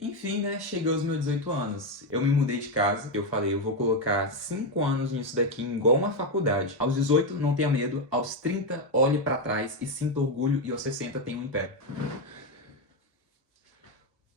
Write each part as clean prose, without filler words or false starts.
Enfim, né, cheguei aos meus 18 anos. Eu me mudei de casa, eu falei, eu vou colocar 5 anos nisso daqui igual uma faculdade. Aos 18, não tenha medo. Aos 30, olhe pra trás e sinta orgulho. E aos 60, tenha um império.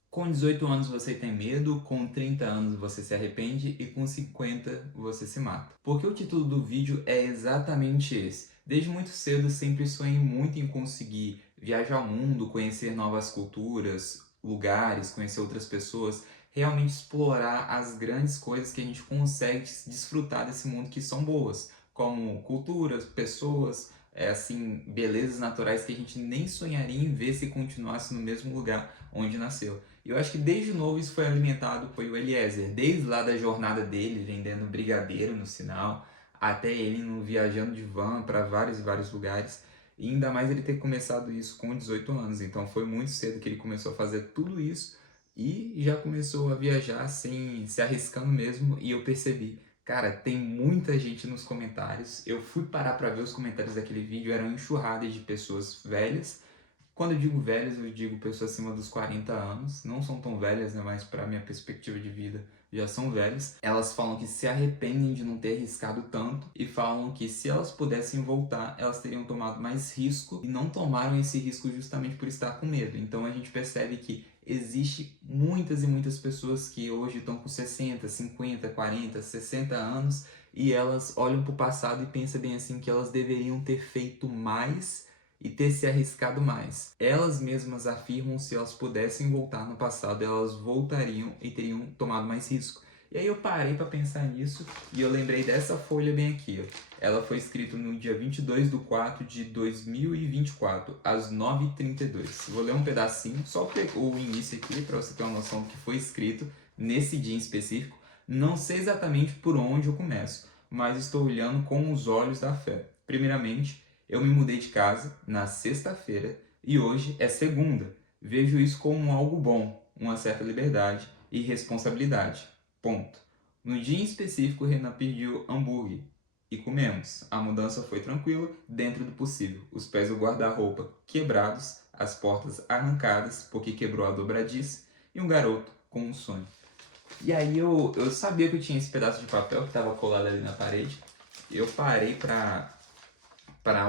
Com 18 anos você tem medo, com 30 anos você se arrepende e com 50 você se mata. Porque o título do vídeo é exatamente esse. Desde muito cedo sempre sonhei muito em conseguir viajar ao mundo, conhecer novas culturas, lugares, conhecer outras pessoas, realmente explorar as grandes coisas que a gente consegue desfrutar desse mundo que são boas, como culturas, pessoas, assim, belezas naturais que a gente nem sonharia em ver se continuasse no mesmo lugar onde nasceu. E eu acho que desde novo isso foi alimentado por Eliezer, desde lá da jornada dele, vendendo brigadeiro no sinal, até ele viajando de van para vários e vários lugares. E ainda mais ele ter começado isso com 18 anos, então foi muito cedo que ele começou a fazer tudo isso e já começou a viajar sem se arriscando mesmo. E eu percebi, cara, tem muita gente nos comentários. Eu fui parar para ver os comentários daquele vídeo, eram enxurradas de pessoas velhas. Quando eu digo velhas, eu digo pessoas acima dos 40 anos. Não são tão velhas, né? Mas para minha perspectiva de vida, já são velhas. Elas falam que se arrependem de não ter arriscado tanto e falam que se elas pudessem voltar, elas teriam tomado mais risco e não tomaram esse risco justamente por estar com medo. Então a gente percebe que existe muitas e muitas pessoas que hoje estão com 60, 50, 40, 60 anos e elas olham para o passado e pensam bem assim que elas deveriam ter feito mais e ter se arriscado mais. Elas mesmas afirmam se elas pudessem voltar no passado, elas voltariam e teriam tomado mais risco. E aí eu parei para pensar nisso e eu lembrei dessa folha bem aqui. Ó. Ela foi escrita no dia 22/4/2024, às 9h32. Vou ler um pedacinho, só o início aqui, para você ter uma noção do que foi escrito nesse dia em específico. Não sei exatamente por onde eu começo, mas estou olhando com os olhos da fé. Primeiramente, eu me mudei de casa na sexta-feira e hoje é segunda. Vejo isso como algo bom, uma certa liberdade e responsabilidade. Ponto. No dia em específico, Renan pediu hambúrguer e comemos. A mudança foi tranquila, dentro do possível. Os pés do guarda-roupa quebrados, as portas arrancadas porque quebrou a dobradiça e um garoto com um sonho. E aí eu sabia que eu tinha esse pedaço de papel que estava colado ali na parede. Eu parei para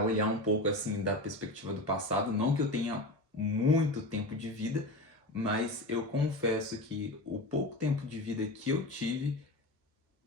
olhar um pouco assim da perspectiva do passado, não que eu tenha muito tempo de vida, mas eu confesso que o pouco tempo de vida que eu tive,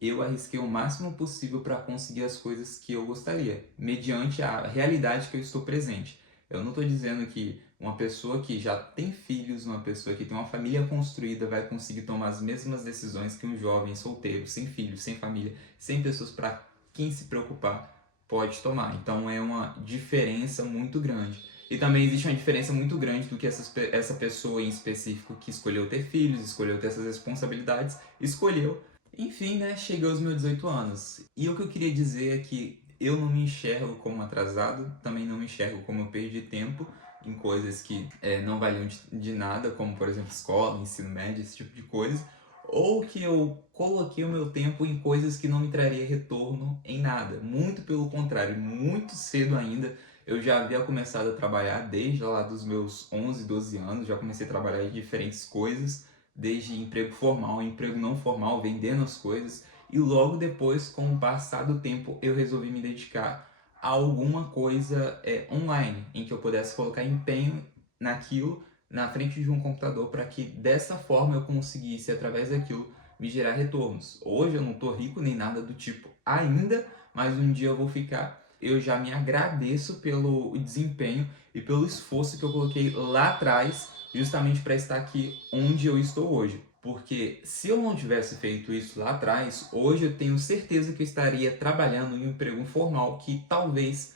eu arrisquei o máximo possível para conseguir as coisas que eu gostaria, mediante a realidade que eu estou presente. Eu não estou dizendo que uma pessoa que já tem filhos, uma pessoa que tem uma família construída vai conseguir tomar as mesmas decisões que um jovem solteiro, sem filhos, sem família, sem pessoas para quem se preocupar pode tomar. Então é uma diferença muito grande. E também existe uma diferença muito grande do que essa pessoa em específico que escolheu ter filhos, escolheu ter essas responsabilidades, escolheu. Enfim, né, cheguei aos meus 18 anos. E o que eu queria dizer é que eu não me enxergo como atrasado, também não me enxergo como eu perdi tempo em coisas que não valiam de nada, como por exemplo escola, ensino médio, esse tipo de coisa, ou que eu coloquei o meu tempo em coisas que não me traria retorno em nada. Muito pelo contrário, muito cedo ainda eu já havia começado a trabalhar desde lá dos meus 11, 12 anos, já comecei a trabalhar em diferentes coisas, desde emprego formal, emprego não formal, vendendo as coisas, e logo depois, com o passar do tempo, eu resolvi me dedicar a alguma coisa online, em que eu pudesse colocar empenho naquilo, na frente de um computador, para que dessa forma eu conseguisse, através daquilo, me gerar retornos. Hoje eu não estou rico nem nada do tipo ainda, mas um dia eu vou ficar. Eu já me agradeço pelo desempenho e pelo esforço que eu coloquei lá atrás, justamente para estar aqui onde eu estou hoje. Porque se eu não tivesse feito isso lá atrás, hoje eu tenho certeza que eu estaria trabalhando em um emprego informal que talvez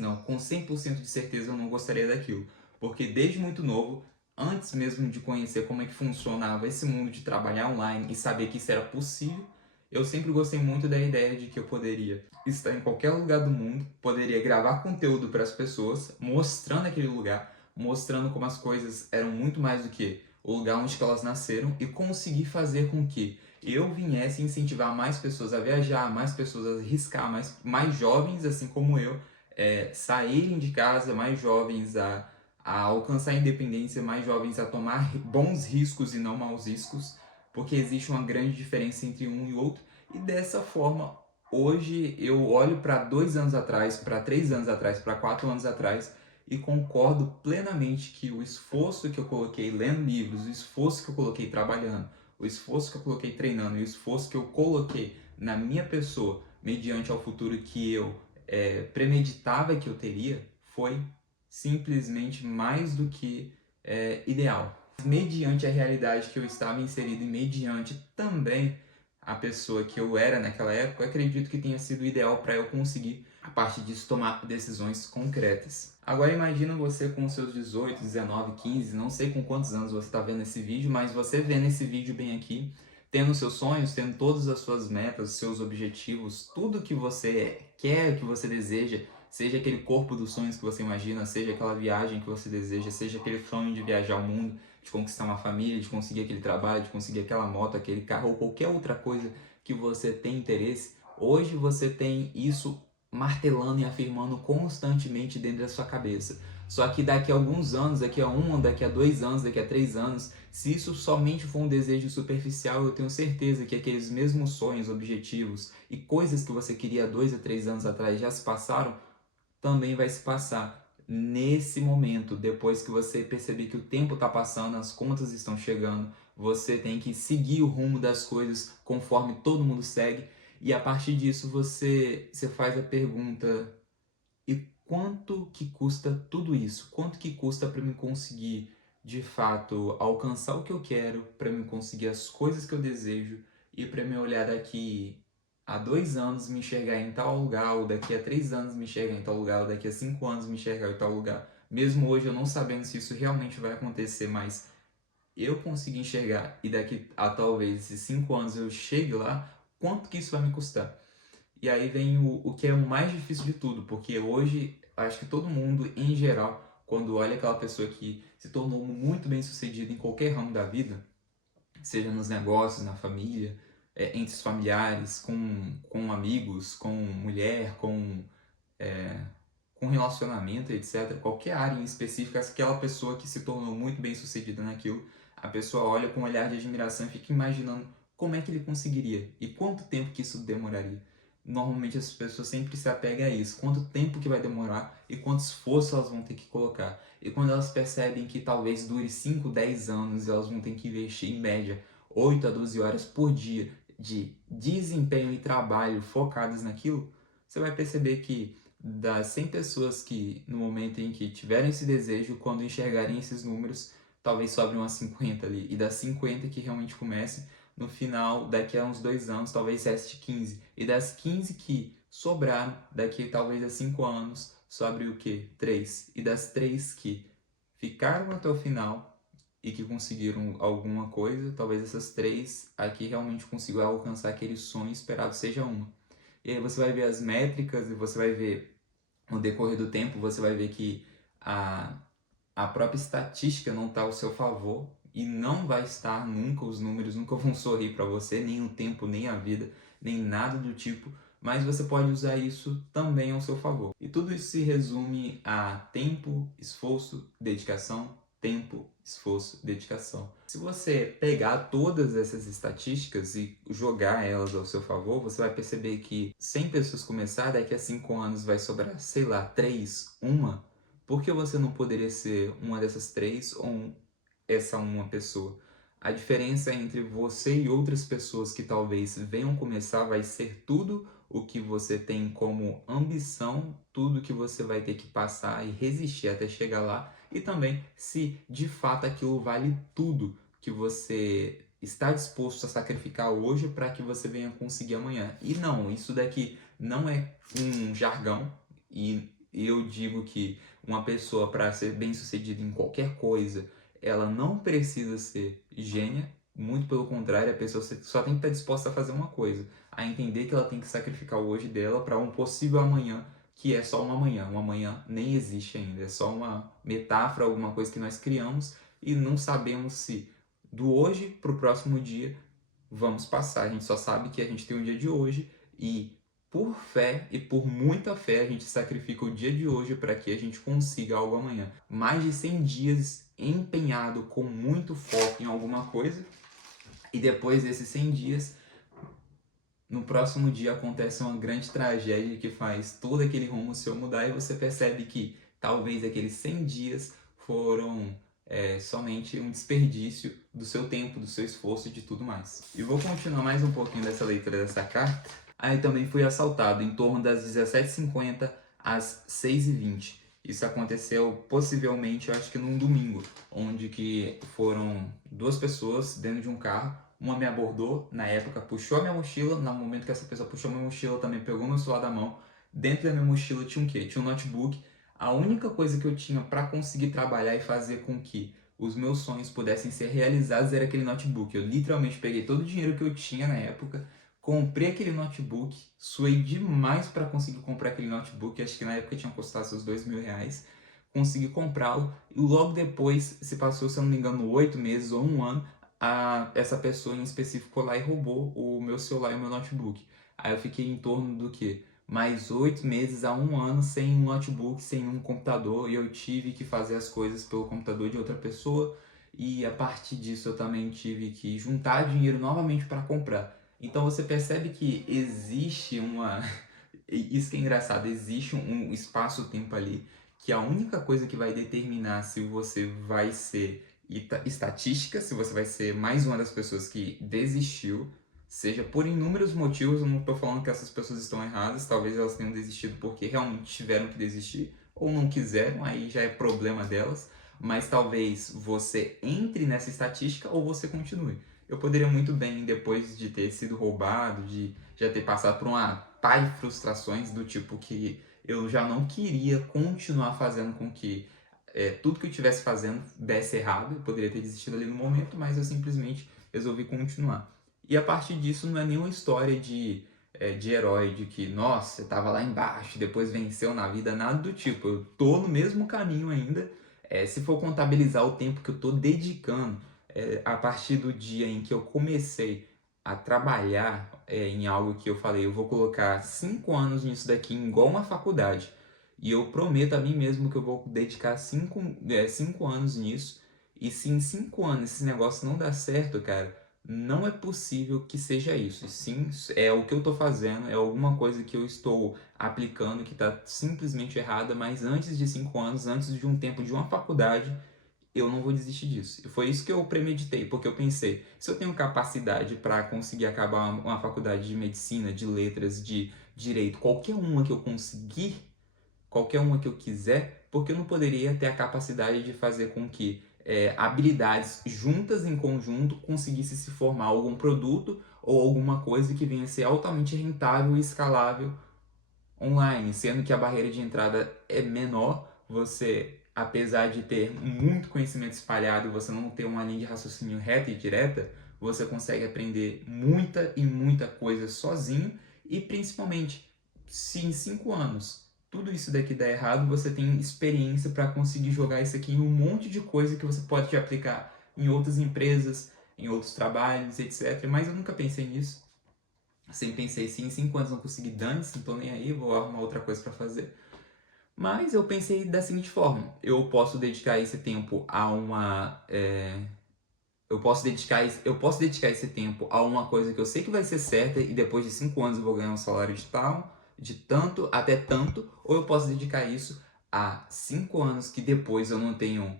não, com 100% de certeza eu não gostaria daquilo. Porque desde muito novo, antes mesmo de conhecer como é que funcionava esse mundo de trabalhar online e saber que isso era possível, eu sempre gostei muito da ideia de que eu poderia estar em qualquer lugar do mundo, poderia gravar conteúdo para as pessoas, mostrando aquele lugar, mostrando como as coisas eram muito mais do que o lugar onde elas nasceram e conseguir fazer com que eu viesse incentivar mais pessoas a viajar, mais pessoas a arriscar, mais jovens, assim como eu, saírem de casa, mais jovens a alcançar a independência, mais jovens a tomar bons riscos e não maus riscos, porque existe uma grande diferença entre um e outro. E dessa forma, hoje eu olho para 2 anos atrás, para 3 anos atrás, para 4 anos atrás e concordo plenamente que o esforço que eu coloquei lendo livros, o esforço que eu coloquei trabalhando, o esforço que eu coloquei treinando e o esforço que eu coloquei na minha pessoa mediante ao futuro que eu premeditava que eu teria, foi simplesmente mais do que ideal. Mediante a realidade que eu estava inserido e mediante também a pessoa que eu era naquela época, acredito que tenha sido ideal para eu conseguir, a partir disso, tomar decisões concretas. Agora imagina você com seus 18, 19, 15, não sei com quantos anos você está vendo esse vídeo, mas você vendo esse vídeo bem aqui, tendo seus sonhos, tendo todas as suas metas, seus objetivos, tudo que você quer, que você deseja, seja aquele corpo dos sonhos que você imagina, seja aquela viagem que você deseja, seja aquele sonho de viajar o mundo, de conquistar uma família, de conseguir aquele trabalho, de conseguir aquela moto, aquele carro ou qualquer outra coisa que você tem interesse, hoje você tem isso martelando e afirmando constantemente dentro da sua cabeça. Só que daqui a alguns anos, daqui a 1, daqui a 2 anos, daqui a 3 anos, se isso somente for um desejo superficial, eu tenho certeza que aqueles mesmos sonhos, objetivos e coisas que você queria 2 a 3 anos atrás já se passaram, também vai se passar nesse momento. Depois que você perceber que o tempo está passando, as contas estão chegando, você tem que seguir o rumo das coisas conforme todo mundo segue, e a partir disso você faz a pergunta: e quanto que custa tudo isso? Quanto que custa para me conseguir, de fato, alcançar o que eu quero, para me conseguir as coisas que eu desejo e para me olhar daqui a 2 anos me enxergar em tal lugar, ou daqui a 3 anos me enxergar em tal lugar, ou daqui a 5 anos me enxergar em tal lugar. Mesmo hoje eu não sabendo se isso realmente vai acontecer, mas eu consegui enxergar e daqui a talvez esses 5 anos eu chegue lá, quanto que isso vai me custar? E aí vem o que é o mais difícil de tudo, porque hoje acho que todo mundo, em geral, quando olha aquela pessoa que se tornou muito bem sucedida em qualquer ramo da vida, seja nos negócios, na família, entre os familiares, com amigos, com mulher, com relacionamento, etc., qualquer área em específico, aquela pessoa que se tornou muito bem sucedida naquilo, a pessoa olha com um olhar de admiração e fica imaginando como é que ele conseguiria e quanto tempo que isso demoraria. Normalmente as pessoas sempre se apegam a isso, quanto tempo que vai demorar e quanto esforço elas vão ter que colocar. E quando elas percebem que talvez dure 5, 10 anos, elas vão ter que investir em média 8 a 12 horas por dia de desempenho e trabalho focadas naquilo, você vai perceber que das 100 pessoas que no momento em que tiverem esse desejo, quando enxergarem esses números, talvez sobre umas 50 ali. E das 50 que realmente comecem, no final, daqui a uns 2 anos, talvez reste 15. E das 15 que sobraram, daqui talvez a 5 anos, sobre o que? 3. E das 3 que ficaram até o final e que conseguiram alguma coisa, talvez essas 3 aqui realmente consigam alcançar aquele sonho esperado, seja uma. E aí você vai ver as métricas e você vai ver no decorrer do tempo, você vai ver que a, a própria estatística não está ao seu favor e não vai estar nunca, os números nunca vão sorrir para você, nem o tempo, nem a vida, nem nada do tipo, mas você pode usar isso também ao seu favor. E tudo isso se resume a tempo, esforço, dedicação, tempo, esforço, dedicação. Se você pegar todas essas estatísticas e jogar elas ao seu favor, você vai perceber que 100 pessoas começar, daqui a 5 anos vai sobrar, sei lá, 3, uma. Por que você não poderia ser uma dessas 3 ou essa uma pessoa? A diferença entre você e outras pessoas que talvez venham começar vai ser tudo o que você tem como ambição, tudo que você vai ter que passar e resistir até chegar lá, e também se de fato aquilo vale tudo que você está disposto a sacrificar hoje para que você venha conseguir amanhã. E não, isso daqui não é um jargão, e eu digo que uma pessoa, para ser bem sucedida em qualquer coisa, ela não precisa ser gênia, muito pelo contrário, a pessoa só tem que estar disposta a fazer uma coisa, a entender que ela tem que sacrificar o hoje dela para um possível amanhã, que é só um amanhã nem existe ainda, é só uma metáfora, alguma coisa que nós criamos e não sabemos se do hoje para o próximo dia vamos passar. A gente só sabe que a gente tem o dia de hoje e por fé e por muita fé, a gente sacrifica o dia de hoje para que a gente consiga algo amanhã. Mais de 100 dias empenhado com muito foco em alguma coisa, e depois desses 100 dias, no próximo dia acontece uma grande tragédia que faz todo aquele rumo seu mudar e você percebe que talvez aqueles 100 dias foram somente um desperdício do seu tempo, do seu esforço e de tudo mais. E vou continuar mais um pouquinho dessa leitura dessa carta. Aí também fui assaltado em torno das 17h50 às 6h20. Isso aconteceu possivelmente, eu acho que num domingo, onde que foram duas pessoas dentro de um carro. Uma me abordou, na época puxou a minha mochila, no momento que essa pessoa puxou a minha mochila, também pegou meu celular da mão. Dentro da minha mochila tinha um quê? Tinha um notebook. A única coisa que eu tinha para conseguir trabalhar e fazer com que os meus sonhos pudessem ser realizados era aquele notebook. Eu literalmente peguei todo o dinheiro que eu tinha na época, comprei aquele notebook, suei demais para conseguir comprar aquele notebook, acho que na época tinha custado seus R$ 2.000, consegui comprá-lo e logo depois, se passou, se eu não me engano, 8 meses ou um ano, essa pessoa em específico foi lá e roubou o meu celular e o meu notebook. Aí eu fiquei em torno do que? Mais 8 meses a um ano sem um notebook, sem um computador, e eu tive que fazer as coisas pelo computador de outra pessoa, e a partir disso eu também tive que juntar dinheiro novamente para comprar. Então você percebe que existe uma... Isso que é engraçado, existe um espaço-tempo ali, que a única coisa que vai determinar se você vai ser estatística, se você vai ser mais uma das pessoas que desistiu, seja por inúmeros motivos. Eu não estou falando que essas pessoas estão erradas, talvez elas tenham desistido porque realmente tiveram que desistir, ou não quiseram, aí já é problema delas, mas talvez você entre nessa estatística ou você continue. Eu poderia muito bem, depois de ter sido roubado, de já ter passado por uma pá de frustrações do tipo que eu já não queria continuar fazendo com que tudo que eu estivesse fazendo desse errado. Eu poderia ter desistido ali no momento, mas eu simplesmente resolvi continuar. E a partir disso não é nenhuma história de herói, de que, nossa, você estava lá embaixo, depois venceu na vida, nada do tipo. Eu tô no mesmo caminho ainda. Se for contabilizar o tempo que eu tô dedicando, a partir do dia em que eu comecei a trabalhar em algo que eu falei, eu vou colocar 5 anos nisso daqui, igual uma faculdade. E eu prometo a mim mesmo que eu vou dedicar 5 anos nisso. E se em 5 anos esse negócio não dá certo, cara, não é possível que seja isso. Sim, é o que eu tô fazendo, é alguma coisa que eu estou aplicando que tá simplesmente errada, mas antes de 5 anos, antes de um tempo de uma faculdade, eu não vou desistir disso. E foi isso que eu premeditei, porque eu pensei, se eu tenho capacidade para conseguir acabar uma faculdade de medicina, de letras, de direito, qualquer uma que eu conseguir, qualquer uma que eu quiser, porque eu não poderia ter a capacidade de fazer com que habilidades juntas em conjunto conseguisse se formar algum produto ou alguma coisa que venha a ser altamente rentável e escalável online, sendo que a barreira de entrada é menor. Você, apesar de ter muito conhecimento espalhado e você não ter uma linha de raciocínio reta e direta, você consegue aprender muita e muita coisa sozinho, e principalmente, se em 5 anos tudo isso daqui dá errado, você tem experiência para conseguir jogar isso aqui em um monte de coisa que você pode aplicar em outras empresas, em outros trabalhos, etc. Mas eu nunca pensei nisso. Sempre pensei, se em 5 anos não conseguir dane-se, não tô nem aí, vou arrumar outra coisa para fazer. Mas eu pensei da seguinte forma: eu posso dedicar esse tempo a uma. Eu posso dedicar esse tempo a uma coisa que eu sei que vai ser certa e depois de 5 anos eu vou ganhar um salário de tal, de tanto até tanto, ou eu posso dedicar isso a 5 anos que depois eu não tenho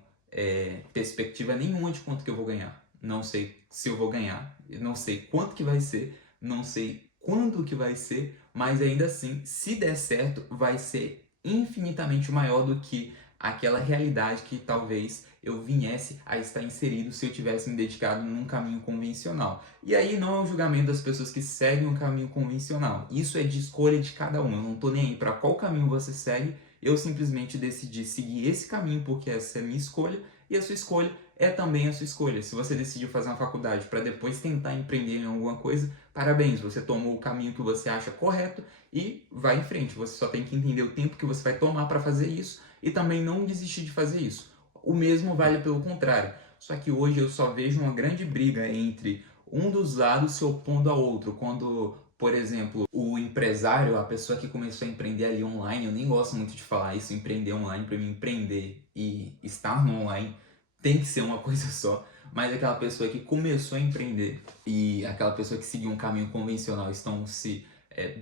perspectiva nenhuma de quanto que eu vou ganhar. Não sei se eu vou ganhar, não sei quanto que vai ser, não sei quando que vai ser, mas ainda assim, se der certo, vai ser infinitamente maior do que aquela realidade que talvez eu viesse a estar inserido se eu tivesse me dedicado num caminho convencional. E aí não é um julgamento das pessoas que seguem o caminho convencional. Isso é de escolha de cada um. Eu não tô nem aí para qual caminho você segue. Eu simplesmente decidi seguir esse caminho porque essa é a minha escolha, e a sua escolha é também a sua escolha. Se você decidiu fazer uma faculdade para depois tentar empreender em alguma coisa, parabéns, você tomou o caminho que você acha correto e vai em frente. Você só tem que entender o tempo que você vai tomar para fazer isso e também não desistir de fazer isso. O mesmo vale pelo contrário. Só que hoje eu só vejo uma grande briga entre um dos lados se opondo ao outro. Quando Por exemplo, o empresário, a pessoa que começou a empreender ali online, eu nem gosto muito de falar isso, empreender online, para mim empreender e estar no online tem que ser uma coisa só, mas aquela pessoa que começou a empreender e aquela pessoa que seguiu um caminho convencional estão se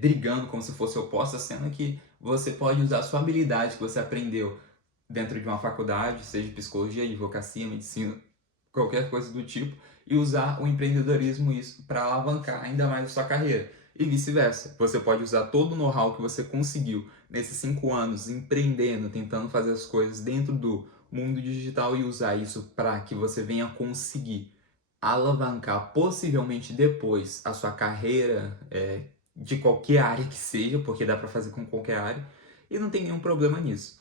brigando como se fosse oposta, sendo que você pode usar a sua habilidade que você aprendeu dentro de uma faculdade, seja psicologia, advocacia, medicina, qualquer coisa do tipo, e usar o empreendedorismo isso para alavancar ainda mais a sua carreira. E vice-versa. Você pode usar todo o know-how que você conseguiu nesses 5 anos empreendendo, tentando fazer as coisas dentro do mundo digital e usar isso para que você venha conseguir alavancar possivelmente depois a sua carreira de qualquer área que seja, porque dá para fazer com qualquer área, e não tem nenhum problema nisso.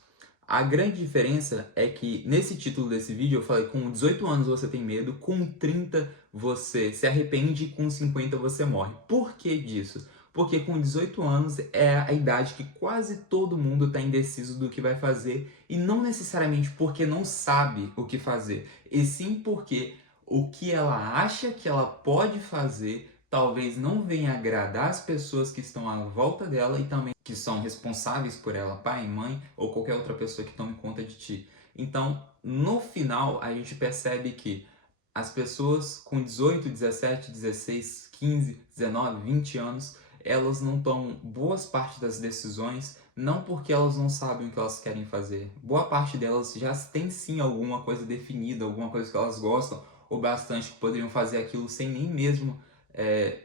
A grande diferença é que nesse título desse vídeo eu falei com 18 anos você tem medo, com 30 você se arrepende e com 50 você morre. Por que disso? Porque com 18 anos é a idade que quase todo mundo está indeciso do que vai fazer e não necessariamente porque não sabe o que fazer, e sim porque o que ela acha que ela pode fazer talvez não venha agradar as pessoas que estão à volta dela e também que são responsáveis por ela, pai, mãe ou qualquer outra pessoa que tome conta de ti. Então, no final, a gente percebe que as pessoas com 18, 17, 16, 15, 19, 20 anos, elas não tomam boas partes das decisões, não porque elas não sabem o que elas querem fazer. Boa parte delas já tem sim alguma coisa definida, alguma coisa que elas gostam, ou bastante que poderiam fazer aquilo sem nem mesmo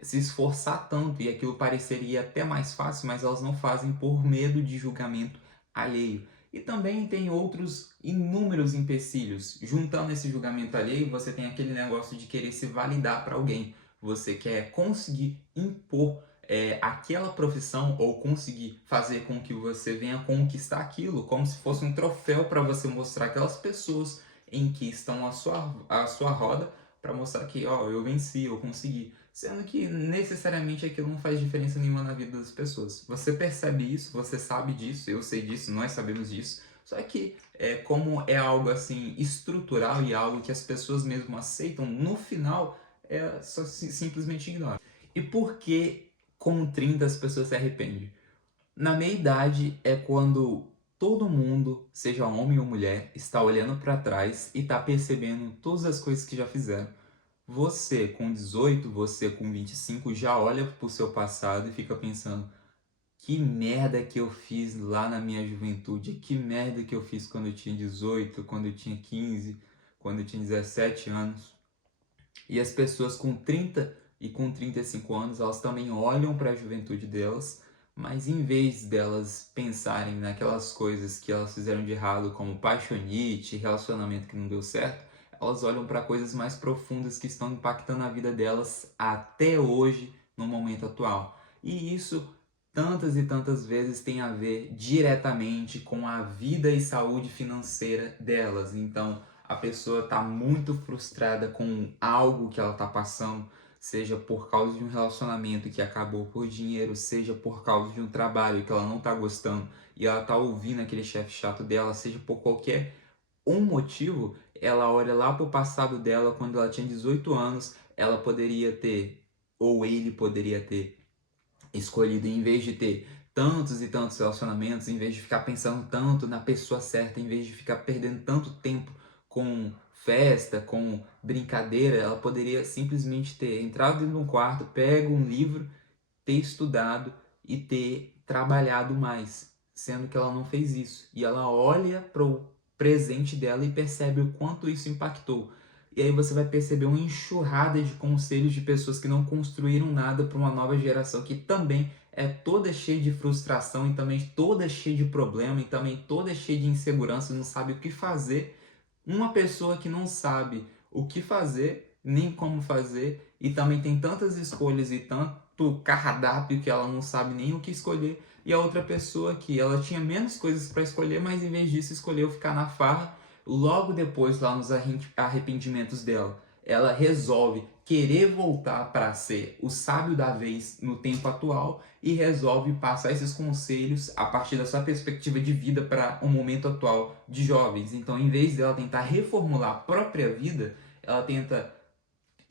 se esforçar tanto, e aquilo pareceria até mais fácil, mas elas não fazem por medo de julgamento alheio. E também tem outros inúmeros empecilhos. Juntando esse julgamento alheio, você tem aquele negócio de querer se validar para alguém. Você quer conseguir impor aquela profissão ou conseguir fazer com que você venha conquistar aquilo, como se fosse um troféu para você mostrar aquelas pessoas em que estão à sua roda, para mostrar que ó, eu venci, eu consegui. Sendo que necessariamente aquilo não faz diferença nenhuma na vida das pessoas. Você percebe isso, você sabe disso, eu sei disso, nós sabemos disso. Só que como é algo assim estrutural e algo que as pessoas mesmo aceitam, no final só simplesmente ignora. E por que com 30 as pessoas se arrependem? Na meia idade é quando todo mundo, seja homem ou mulher, está olhando para trás e está percebendo todas as coisas que já fizeram. Você com 18, você com 25 já olha pro seu passado e fica pensando: que merda que eu fiz lá na minha juventude, que merda que eu fiz quando eu tinha 18, quando eu tinha 15, quando eu tinha 17 anos. E as pessoas com 30 e com 35 anos, elas também olham para a juventude delas, mas em vez delas pensarem naquelas coisas que elas fizeram de errado, como paixonite, relacionamento que não deu certo, elas olham para coisas mais profundas que estão impactando a vida delas até hoje, no momento atual. E isso tantas e tantas vezes tem a ver diretamente com a vida e saúde financeira delas. Então, a pessoa está muito frustrada com algo que ela está passando, seja por causa de um relacionamento que acabou por dinheiro, seja por causa de um trabalho que ela não está gostando e ela está ouvindo aquele chefe chato dela, seja por qualquer um motivo, ela olha lá para o passado dela, quando ela tinha 18 anos, ela poderia ter, ou ele poderia ter, escolhido, em vez de ter tantos e tantos relacionamentos, em vez de ficar pensando tanto na pessoa certa, em vez de ficar perdendo tanto tempo com festa, com brincadeira, ela poderia simplesmente ter entrado dentro de um quarto, pego um livro, ter estudado e ter trabalhado mais, sendo que ela não fez isso. E ela olha para o presente dela e percebe o quanto isso impactou. E aí você vai perceber uma enxurrada de conselhos de pessoas que não construíram nada para uma nova geração que também é toda cheia de frustração e também toda cheia de problema e também toda cheia de insegurança e não sabe o que fazer. Uma pessoa que não sabe o que fazer, nem como fazer, e também tem tantas escolhas e tanto cardápio que ela não sabe nem o que escolher, e a outra pessoa que ela tinha menos coisas para escolher, mas em vez disso escolheu ficar na farra. Logo depois, lá nos arrependimentos dela, ela resolve querer voltar para ser o sábio da vez no tempo atual e resolve passar esses conselhos a partir da sua perspectiva de vida para o momento atual de jovens. Então, em vez dela tentar reformular a própria vida, ela tenta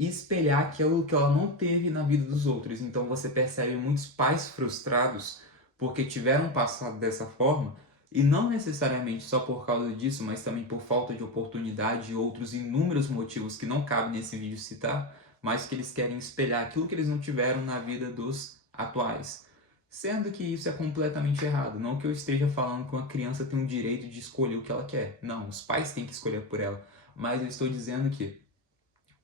espelhar aquilo que ela não teve na vida dos outros. Então você percebe muitos pais frustrados porque tiveram passado dessa forma, e não necessariamente só por causa disso, mas também por falta de oportunidade e outros inúmeros motivos que não cabe nesse vídeo citar, mas que eles querem espelhar aquilo que eles não tiveram na vida dos atuais. Sendo que isso é completamente errado. Não que eu esteja falando que uma criança tem o direito de escolher o que ela quer. Não, os pais têm que escolher por ela. Mas eu estou dizendo que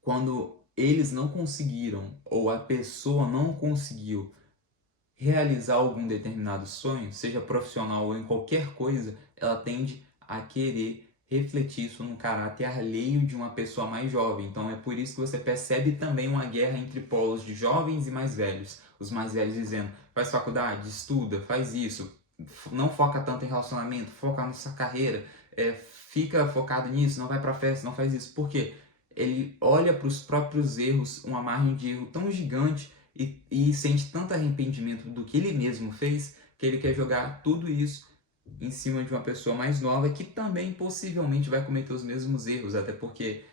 quando eles não conseguiram, ou a pessoa não conseguiu realizar algum determinado sonho, seja profissional ou em qualquer coisa, ela tende a querer refletir isso no caráter alheio de uma pessoa mais jovem. Então é por isso que você percebe também uma guerra entre polos de jovens e mais velhos. Os mais velhos dizendo, faz faculdade, estuda, faz isso, não foca tanto em relacionamento, foca na sua carreira, fica focado nisso, não vai pra festa, não faz isso. Por quê? Ele olha para os próprios erros, uma margem de erro tão gigante, e sente tanto arrependimento do que ele mesmo fez, que ele quer jogar tudo isso em cima de uma pessoa mais nova que também possivelmente vai cometer os mesmos erros, até porque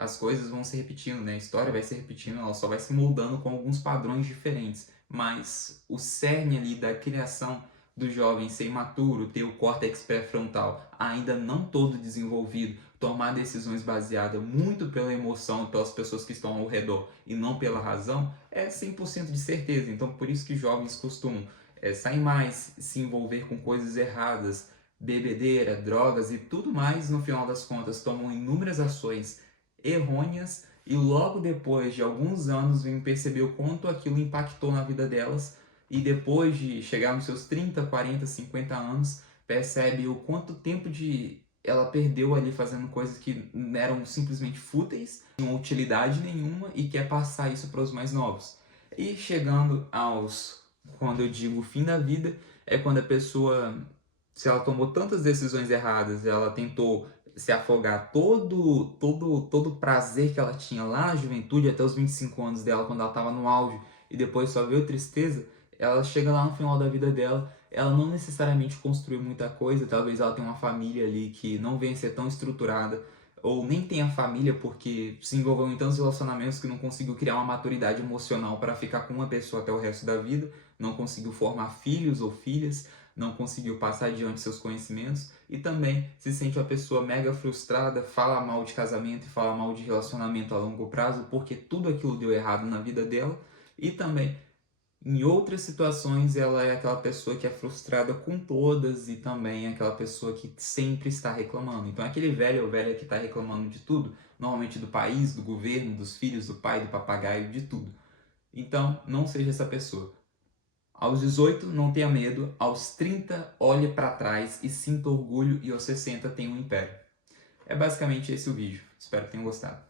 as coisas vão se repetindo, né? A história vai se repetindo, ela só vai se moldando com alguns padrões diferentes, mas o cerne ali da criação do jovem ser imaturo, ter o córtex pré-frontal ainda não todo desenvolvido, tomar decisões baseadas muito pela emoção, pelas pessoas que estão ao redor e não pela razão, é 100% de certeza. Então, por isso que jovens costumam sair mais, se envolver com coisas erradas, bebedeira, drogas e tudo mais, no final das contas, tomam inúmeras ações errôneas e logo depois de alguns anos vêm perceber o quanto aquilo impactou na vida delas, e depois de chegar nos seus 30, 40, 50 anos, percebe o quanto tempo ela perdeu ali fazendo coisas que eram simplesmente fúteis, não utilidade nenhuma, e quer passar isso para os mais novos. E chegando quando eu digo fim da vida, é quando a pessoa, se ela tomou tantas decisões erradas, ela tentou se afogar todo o prazer que ela tinha lá na juventude, até os 25 anos dela, quando ela estava no auge, e depois só viu tristeza, ela chega lá no final da vida dela, ela não necessariamente construiu muita coisa, talvez ela tenha uma família ali que não venha a ser tão estruturada, ou nem tenha família porque se envolveu em tantos relacionamentos que não conseguiu criar uma maturidade emocional para ficar com uma pessoa até o resto da vida, não conseguiu formar filhos ou filhas, não conseguiu passar adiante seus conhecimentos, e também se sente uma pessoa mega frustrada, fala mal de casamento e fala mal de relacionamento a longo prazo porque tudo aquilo deu errado na vida dela, e também em outras situações, ela é aquela pessoa que é frustrada com todas e também é aquela pessoa que sempre está reclamando. Então, é aquele velho ou velha que está reclamando de tudo, normalmente do país, do governo, dos filhos, do pai, do papagaio, de tudo. Então, não seja essa pessoa. Aos 18, não tenha medo. Aos 30, olhe para trás e sinta orgulho. E aos 60, tenha um império. É basicamente esse o vídeo. Espero que tenham gostado.